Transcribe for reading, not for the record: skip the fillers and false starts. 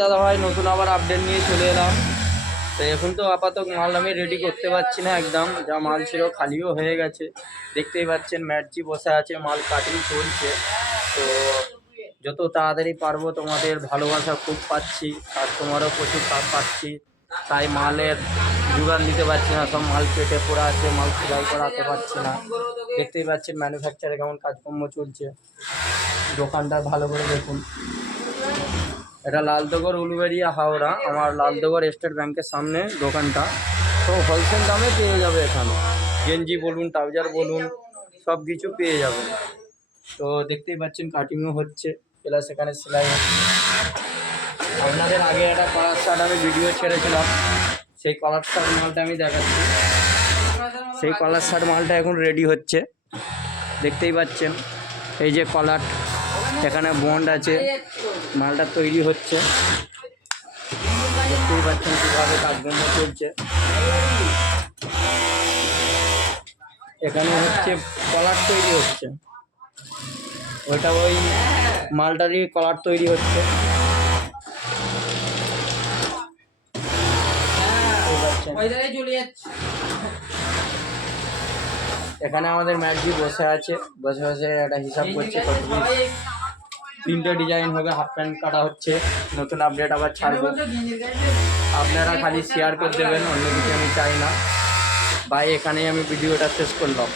দাদা ভাই নতুন আবার আপডেট নিয়ে চলে এলাম। তো এখন তো আপাতত মাল আমি রেডি করতে পারছি না, একদম যা মাল ছিল খালিও হয়ে গেছে। দেখতেই পাচ্ছেন ম্যাটজি বসে আছে, মাল কাটিং চলছে। তো যত তাড়াতাড়ি পারবো, তোমাদের ভালোবাসা খুব পাচ্ছি, কাস্টমারও প্রচুর পাচ্ছি, তাই মালের যোগান দিতে পারছি না। সব মাল পেটে পড়ে আছে, মাল সেলাই করাতে পারছি না। দেখতেই পাচ্ছেন ম্যানুফ্যাকচারে কেমন কাজকর্ম চলছে। দোকানটা ভালো করে দেখুন। এটা লালদগর উলুবেড়িয়া হাওড়া, আমার লালদগর স্টেট ব্যাংকের সামনে দোকানটা। তো হোলসেল দামে পেয়ে যাবে এখানে, গেঞ্জি বলুন, ট্রাউজার বলুন, সব কিছু পেয়ে যাবে। তো দেখতেই পাচ্ছেন কাটিংও হচ্ছে, প্লাস এখানে সেলাই হচ্ছে। আপনাদের আগে একটা কলার শার্ট আমি ভিডিও ছেড়েছিলাম, সেই কলার শার্ট মালটা আমি দেখাচ্ছি। সেই কলার শার্ট মালটা এখন রেডি হচ্ছে, দেখতেই পাচ্ছেন। এই যে কলার, এখানে বন্ড আছে, মালটা তৈরি হচ্ছে। দেখতেই পাচ্ছেন কীভাবে কাজকর্ম চলছে। এখানে হচ্ছে কলার তৈরি হচ্ছে, ওইটা ওই মালটারই কলার তৈরি হচ্ছে। এখানে আমাদের ম্যাটজি বসে আছে, বসে বসে একটা হিসাব করছে কত তিনটে ডিজাইন হবে। হাফ প্যান্ট কাটা হচ্ছে, নতুন আপডেট আবার ছাড়বো। আপনারা খালি শেয়ার করে দেবেন, অন্য কিছু আমি চাই না। ভাই এখানেই আমি ভিডিওটা শেষ করলাম।